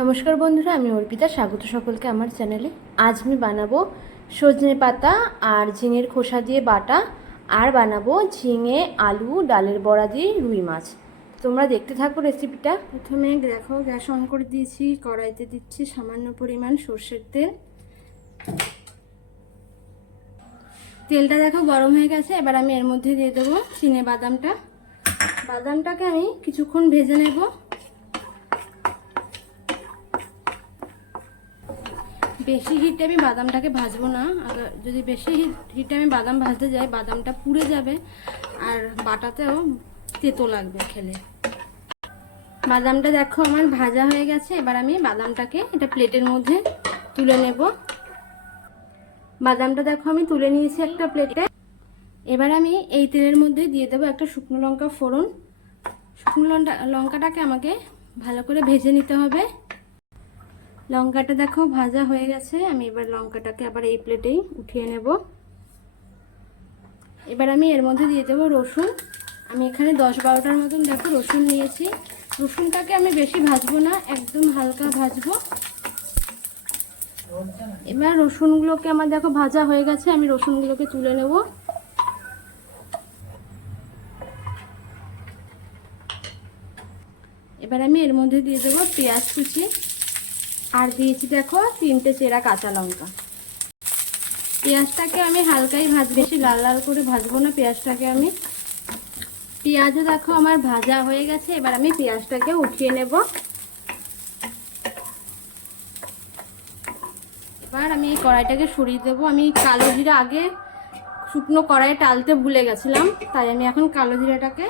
নমস্কার বন্ধুরা, আমি অর্পিতা। স্বাগত সকলকে আমার চ্যানেলে। আজ আমি বানাবো সজনে পাতা আর ঝিঙের খোসা দিয়ে বাটা, আর বানাবো ঝিঙে, আলু, ডালের বড়া দিয়ে রুই মাছ। তোমরা দেখতে থাকো রেসিপিটা। প্রথমে দেখো, গ্যাস অন করে দিয়েছি। কড়াইতে দিচ্ছি সামান্য পরিমাণ সর্ষের তেল। তেলটা দেখো গরম হয়ে গেছে। এবার আমি এর মধ্যে দিয়ে দেবো চিনে বাদামটা। বাদামটাকে আমি কিছুক্ষণ ভেজে নেব। বেশি হিটে আমি বাদামটাকে ভাজবো না। আর যদি বেশি হিটে আমি বাদাম ভাজতে যাই, বাদামটা পুড়ে যাবে আর বাটাতেও তেতো লাগবে খেলে। বাদামটা দেখো আমার ভাজা হয়ে গেছে, এবার আমি বাদামটাকে এটা প্লেটের মধ্যে তুলে নেব। বাদামটা দেখো আমি তুলে নিয়েছি একটা প্লেটে। এবার আমি এই তেলের মধ্যে দিয়ে দেবো একটা শুকনো লঙ্কা ফোড়ন। শুকনো লঙ্কা, লঙ্কাটাকে আমাকে ভালো করে ভেজে নিতে হবে। লঙ্কাটা দেখো ভাজা হয়ে গেছে। আমি এবার লঙ্কাটাকে আবার এই প্লেটেই উঠিয়ে নেব। এবার আমি এর মধ্যে দিয়ে দেবো রসুন। আমি এখানে দশ বারোটার মতন দেখো রসুন নিয়েছি। রসুনটাকে আমি বেশি ভাজবো না, একদম হালকা ভাজবো। এবার রসুনগুলোকে আমার দেখো ভাজা হয়ে গেছে, আমি রসুনগুলোকে তুলে নেব। এবার আমি এর মধ্যে দিয়ে দেবো পেঁয়াজ কুচি। আর দিয়েছি দেখো তিনটে চেরা কাঁচা লঙ্কা। পেঁয়াজটাকে আমি হালকাই ভাজ বেশি লাল লাল করে ভাজবো না, পেঁয়াজটাকে আমি। পেঁয়াজও দেখো আমার ভাজা হয়ে গেছে, এবার আমি পেঁয়াজটাকে উঠিয়ে নেব। এবার আমি এই কড়াইটাকে সরিয়ে দেবো। আমি কালো জিরা আগে শুকনো কড়াইয়ে টালতে ভুলে গেছিলাম, তাই আমি এখন কালো জিরাটাকে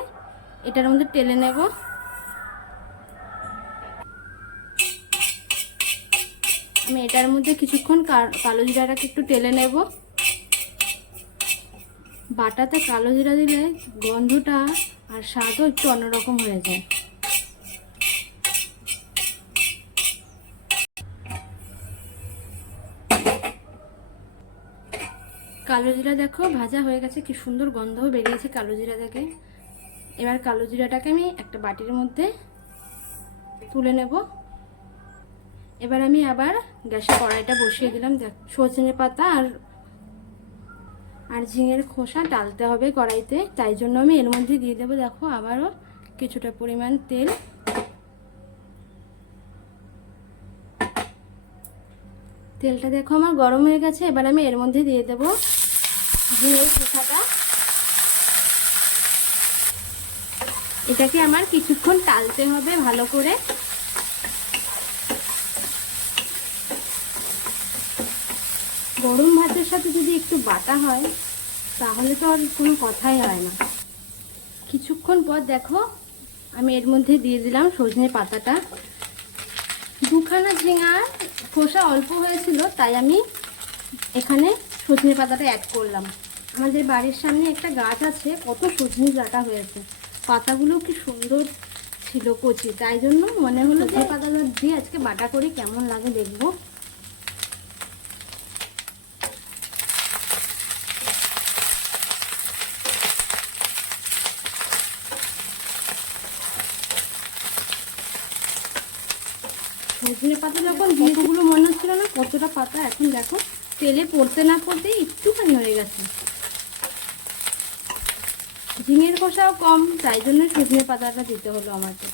এটার মধ্যে টেলে নেব। আমি এটার মধ্যে কিছুক্ষণ কালো জিরাটাকে একটু টেলে নেব। বাটাতে কালো জিরা দিলে গন্ধটা আর স্বাদও একটু অন্যরকম হয়ে যায়। কালো জিরা দেখো, ভাজা হয়ে গেছে, কি সুন্দর গন্ধও বেরিয়েছে কালো জিরা থেকে। এবার কালো জিরাটাকে আমি একটা বাটির মধ্যে তুলে নেব। এবার আমি আবার গ্যাসে কড়াইটা বসিয়ে দিলাম। দেখ, সজনে পাতা আর আর ঝিঙের খোসা ডালতে হবে কড়াইতে। তাই জন্য আমি এর মধ্যে দিয়ে দেবো, দেখো, আবারও কিছুটা পরিমাণ তেল। তেলটা দেখো আমার গরম হয়ে গেছে, এবার আমি এর মধ্যে দিয়ে দেবো ঝিঙের খোসাটা। এটাকে আমার কিছুক্ষণ টালতে হবে ভালো করে। গরম ভাতের সাথে যদি একটু বাটা হয় তাহলে তো আর কোনো কথাই হয় না। কিছুক্ষণ পর দেখো আমি এর মধ্যে দিয়ে দিলাম সজনে পাতাটা। দুখানা ঝিঙার খোসা অল্প হয়েছিল তাই আমি এখানে সজনে পাতাটা অ্যাড করলাম। আমাদের বাড়ির সামনে একটা গাছ আছে কত সজনে ডাটা হয়েছে। পাতাগুলো কি সুন্দর ছিল কচি তাই জন্য মনে হলো যে পাতাগুলো দিয়ে আজকে বাটা করি কেমন লাগে দেখব। সজনে পাতা যখন দিয়েগুলো মনে হচ্ছিল না, কতটা পাতা এখন দেখো, তেলে পড়তে না পড়তে একটুখানি হয়ে গেছে। ঝিঙের কষাও কম, তাই জন্য সজনে পাতাটা দিতে হলো আমাকে।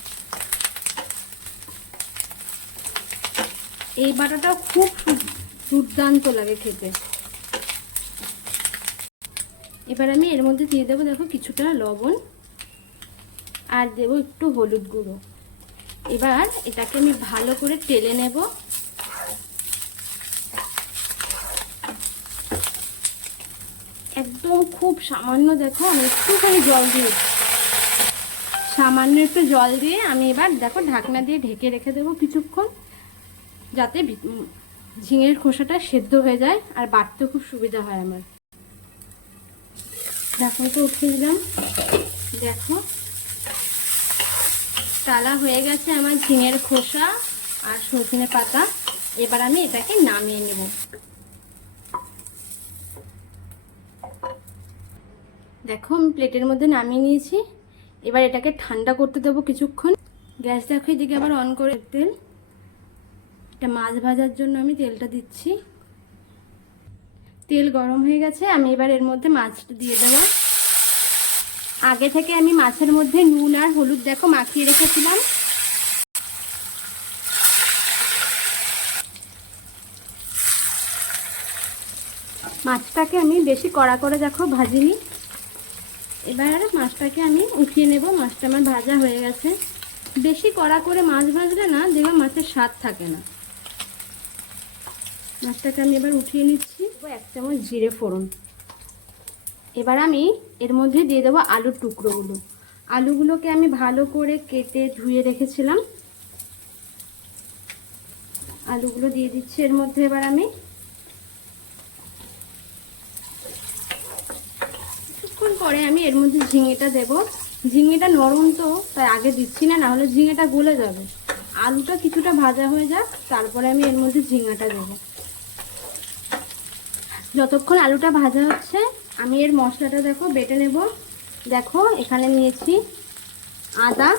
এই বাটাটাও খুব দুর্দান্ত লাগে খেতে। এবার আমি এর মধ্যে দিয়ে দেবো, দেখো কিছুটা লবণ, আর দেবো একটু হলুদ গুঁড়ো। এবার এটাকে আমি ভালো করে টেলে নেব। একদম খুব সামান্য, দেখো, আমি একটুখানি জল দিয়ে সামান্য একটু জল দিয়ে আমি এবার, দেখো, ঢাকনা দিয়ে ঢেকে রেখে দেবো কিছুক্ষণ, যাতে ঝিঙের খোসাটা সেদ্ধ হয়ে যায় আর বাড়তেও খুব সুবিধা হয় আমার। ঢাকনাটা উঠিয়ে দিলাম। দেখো টালা হয়ে গেছে আমার ঝিঙের খোসা আর সজনে পাতা। এবার আমি এটাকে নামিয়ে নেব। দেখো, আমি প্লেটের মধ্যে নামিয়ে নিয়েছি। এবার এটাকে ঠান্ডা করতে দেবো কিছুক্ষণ। গ্যাস দেখো, এদিকে আবার অন করে তেল। এটা মাছ ভাজার জন্য আমি তেলটা দিচ্ছি। তেল গরম হয়ে গেছে, আমি এবার এর মধ্যে মাছটা দিয়ে দেবো। আগে থেকে আমি মাছের মধ্যে নুন আর হলুদ দেখো মাখিয়ে রেখেছিলাম। মাছটাকে আমি বেশি কড়া করে দেখো ভাজিনি। এবার মাছটাকে আমি উঠিয়ে নেব, মাছটা আমার ভাজা হয়ে গেছে। বেশি কড়া করে মাছ ভাজলে না দেখবে মাছের স্বাদ থাকে না। মাছটাকে আমি এবার উঠিয়ে নিচ্ছি। এক চামচ জিরে ফোড়ন। এবার আমি এর মধ্যে দিয়ে দেবো আলুর টুকরোগুলো। আলুগুলোকে আমি ভালো করে কেটে ধুয়ে রেখেছিলাম। আলুগুলো দিয়ে দিচ্ছি এর মধ্যে এবার আমি। কিছুক্ষণ পরে আমি এর মধ্যে ঝিঙেটা দেব। ঝিঙেটা নরম তো, তাই আগে দিচ্ছি না, নাহলে ঝিঙেটা গলে যাবে। আলুটা কিছুটা ভাজা হয়ে যাক, তারপরে আমি এর মধ্যে ঝিঙাটা দেবো। যতক্ষণ আলুটা ভাজা হচ্ছে আমি এর মশলাটা দেখো, বেটে নেব। দেখো, এখানে নিয়েছি আদা,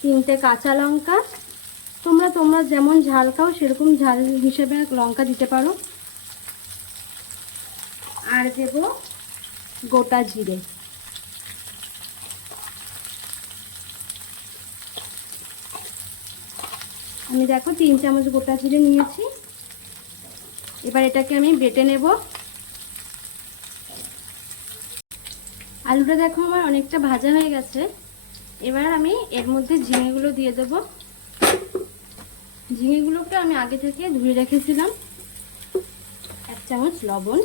তিনটে কাঁচা লঙ্কা। তোমরা তোমরা যেমন ঝাল খাও, সেরকম ঝাল হিসেবে লঙ্কা দিতে পারো। আর দেব গোটা জিরে। আমি দেখো, তিন চামচ গোটা জিরে নিয়েছি। এবার এটাকে আমি বেটে নেব। আলুটা দেখো আমার অনেকটা ভাজা হয়ে গেছে। এবার আমি এর মধ্যে ঝিঙেগুলো দিয়ে দেব। ঝিঙেগুলোকে আমি আগে থেকে ধুয়ে রেখেছিলাম। এক চামচ লবণ।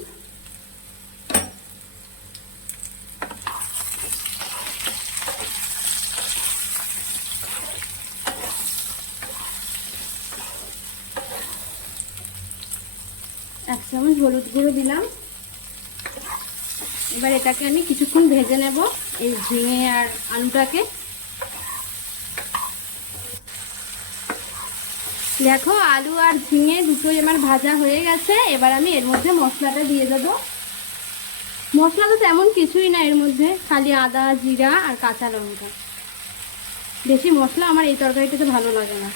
এক চামচ হলুদ গুঁড়ো দিলাম। এবার এটাকে আমি কিছুক্ষণ ভেজে নেব এই ঝিঙে আর আলুটাকে। দেখো, আলু আর ঝিঙে দুটোই আমার ভাজা হয়ে গেছে। এবার আমি এর মধ্যে মশলাটা দিয়ে দেবো। মশলা তো তেমন কিছুই না এর মধ্যে, খালি আদা, জিরা আর কাঁচা লঙ্কা। বেশি মশলা আমার এই তরকারিটাতে ভালো লাগে না।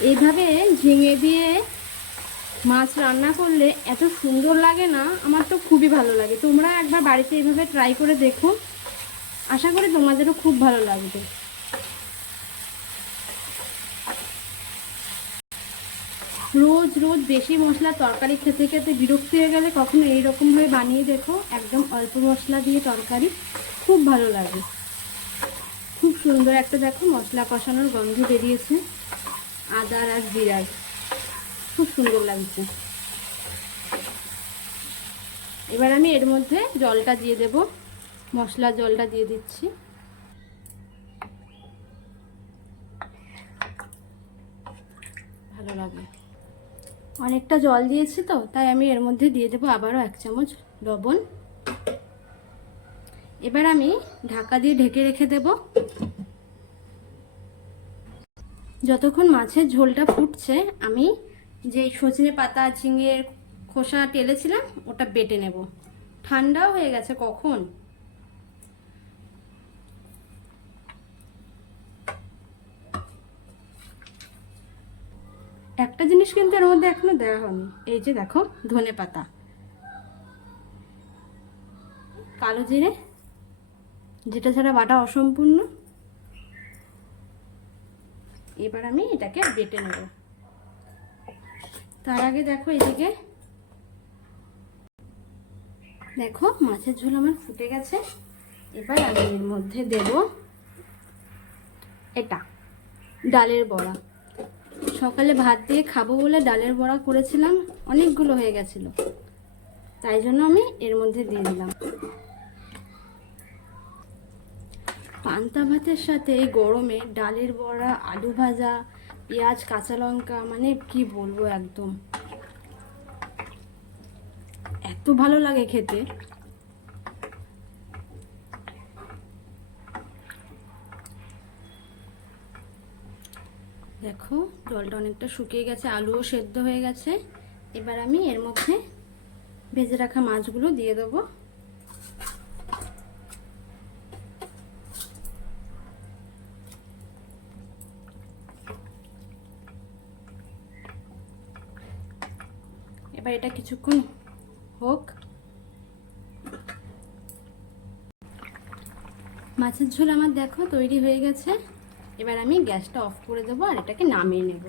এইভাবে ঝিঙে দিয়ে মাছ রান্না করলে এত সুন্দর লাগে না, আমার তো খুবই ভালো লাগে। তোমরা একবার বাড়িতে এইভাবে ট্রাই করে দেখো। আশা করি তোমাদেরও খুব ভালো লাগবে। রোজ রোজ বেশি মশলা তরকারি খেতে খেতে বিরক্তি হয়ে গেলে কখনো এইরকমভাবে বানিয়ে দেখো, একদম অল্প মশলা দিয়ে তরকারি। খুব ভালো লাগে। খুব সুন্দর একটা দেখো মশলা কষানোর গন্ধ বেরিয়েছে। আদার আর জিরার। খুব সুন্দর লাগছে। এবার আমি এর মধ্যে জলটা দিয়ে দেব। মশলা জলটা দিয়ে দিচ্ছি। ভালো লাগবে অনেকটা জল দিয়েছি তো, তাই আমি এর মধ্যে দিয়ে দেবো আবারও এক চামচ লবণ। এবার আমি ঢাকা দিয়ে ঢেকে রেখে দেবো। যতক্ষণ মাছের ঝোলটা ফুটছে, আমি যে সজনে পাতা, ঝিঙের খোসা টেলেছিলাম, ওটা বেটে নেব। ঠান্ডাও হয়ে গেছে কখন? একটা জিনিস কিন্তু এর মধ্যে এখনও দেওয়া হয়নি। এই যে দেখো, ধনে পাতা। কালো জিরে, যেটা ছাড়া বাটা অসম্পূর্ণ। এবার আমি এটাকে বেটে নেব। তার আগে দেখো এদিকে। দেখো, মাছের ঝোল আমার ফুটে গেছে। এবার আমি এর মধ্যে দেব এটা, ডালের বড়া। সকালে ভাত দিয়ে খাব বলে ডালের বড়া করেছিলাম, অনেকগুলো হয়ে গেছিল। তাই জন্য আমি এর মধ্যে দিয়ে দিলাম। পান্তা ভাতের সাথে গরমে ডালের বড়া, আলু ভাজা, পেঁয়াজ, কাঁচা লঙ্কা মানে কি বলব একদম। এত ভালো লাগে খেতে। দেখো, জলটা অনেকটা শুকিয়ে গেছে, আলুও সেদ্ধ হয়ে গেছে। এবার আমি এর মধ্যে ভেজে রাখা মাছগুলো দিয়ে দেবো। এবার এটা কিছুক্ষণ হোক। মাছের ঝোল আমার দেখো তৈরি হয়ে গেছে। এবার আমি গ্যাসটা অফ করে দেবো আর এটাকে নামিয়ে নেব।